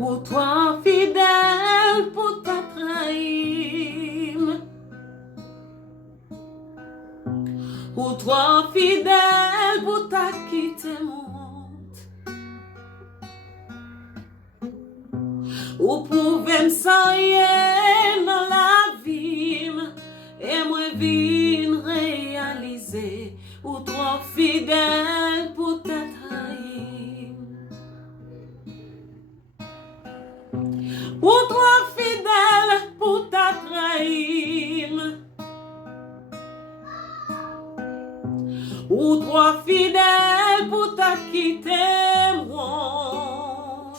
Ou toi fidèle pour ta trahir, ou toi fidèle pour ta quitter monte, ou pouvez me soigner dans la vie, et moi vine réaliser, ou toi fidèle pour ta trahir. Ou toi fidèle pour ta trahir, ou toi fidèle pour ta quitter moi,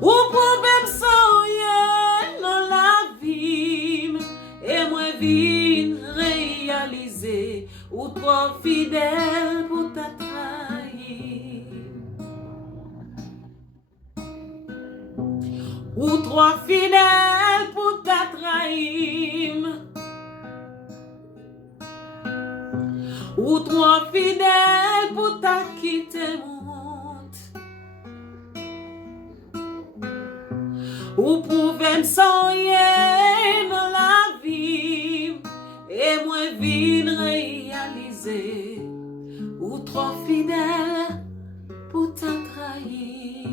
ou pouvez me soigner dans la vie, et moi vine réaliser, ou toi fidèle pour ta trahir. Ou toi fidèle pour ta trahir, ou toi fidèle pour ta quitter monte, ou pouvez me soigner dans la vie, et moi vine réaliser, ou trop fidèle pour ta trahir.